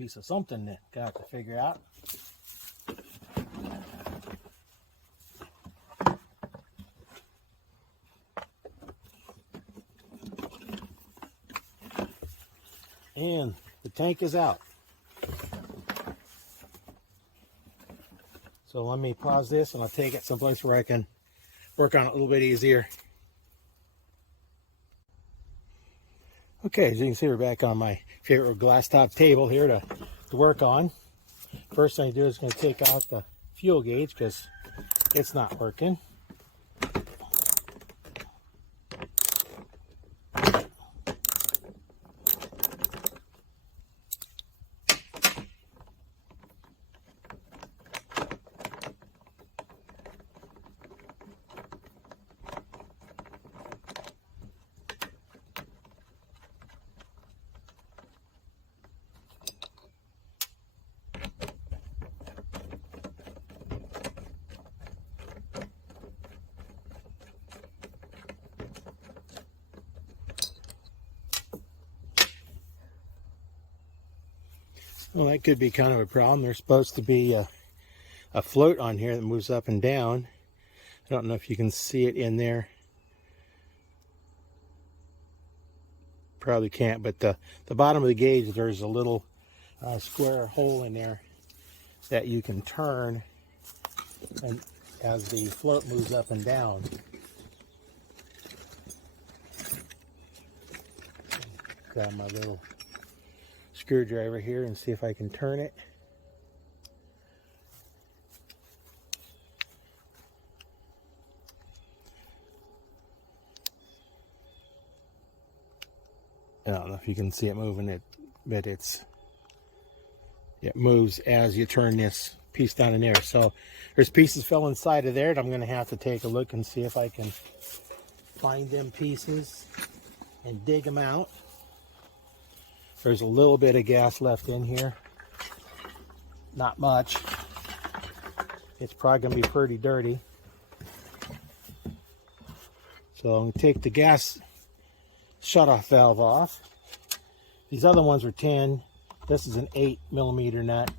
Piece of something that got to figure out. And the tank is out. So let me pause this and I'll take it someplace where I can work on it a little bit easier. Okay, as you can see, we're back on my favorite glass top table here to work on. First thing I do is going to take out the fuel gauge because it's not working. Well, that could be kind of a problem. There's supposed to be a float on here that moves up and down. I don't know if you can see it in there. Probably can't, but the bottom of the gauge, there's a little square hole in there that you can turn, and as the float moves up and down. Grab my little screwdriver here and see if I can turn it. I don't know if you can see it moving, but it moves as you turn this piece down in there. So there's pieces fell inside of there, and I'm going to have to take a look and see if I can find them pieces and dig them out. There's a little bit of gas left in here. Not much. It's probably going to be pretty dirty. So I'm going to take the gas shutoff valve off. These other ones are 10. This is an 8mm nut.